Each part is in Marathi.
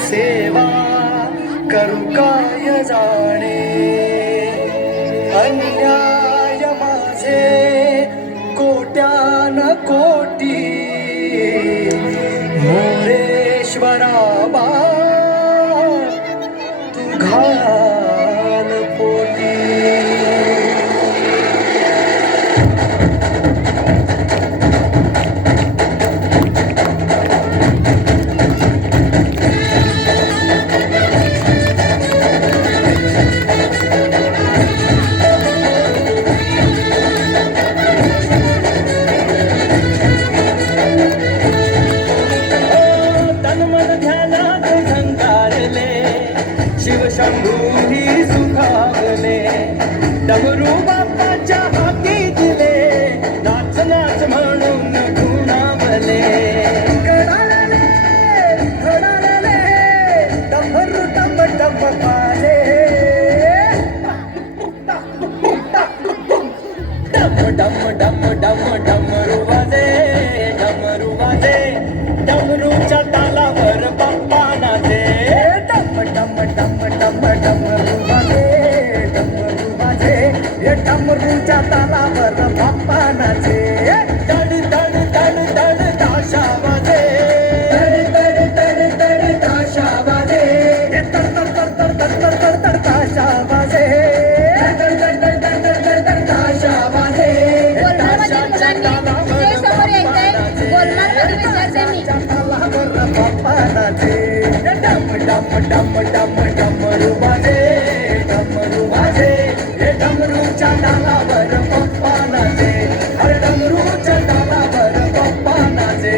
सेवा करू काय जाणे, अन्याय माझे कोट्यान कोटी, मोरेश्वरा बा तू घाल पोटी. शिवशंभू ही सुखावले, डमरू बाप्पाच्या हाती दिले, नाच नाच म्हणून गुणावले. कडाले कडाले डमरू डम डम पाले, डम डम डम डम डमरू वाजे, डमरू वाजे, डमरूच्या तालावर बाप्पा नाचे. डम डम डम डमरू वाजे, डमरू वाजे, हे डमरूच्या तालावर बाप्पा नाचे. तड तड तड तड ताशा वाजे, तड तड तड तड ताशा वाजे, हे तड तड तड तड तड तड तड ताशा वाजे, तड तड तड तड तड तड ताशा वाजे. बाप्पा नाचे. डम डम डम डम डमरू वाजे, डमरू वाजे, हे डमरूच्या तालावर बाप्पा नाचे. अरे डमरूच्या तालावर बाप्पा नाचे.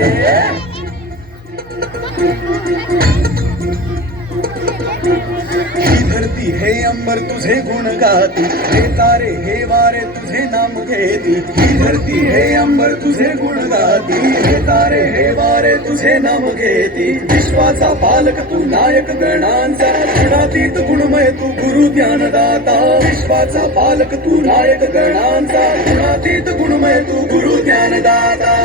ही धरती हे अंबर तुझे गुण गाती, हे तारे हे वारे तुझे नाम घेती. ही धरती हे अंबर तुझे गुण गाती, हे तारे हे वारे तुझे नाम घेती. विश्वाचा पालक तू नायक गणांचा, गुणातीत गुणमय तू गुरु ज्ञानदाता. विश्वाचा पालक तू नायक गणांचा, गुणातीत गुणमय तू गुरु ज्ञानदाता.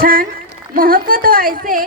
छान महकतो ऐसे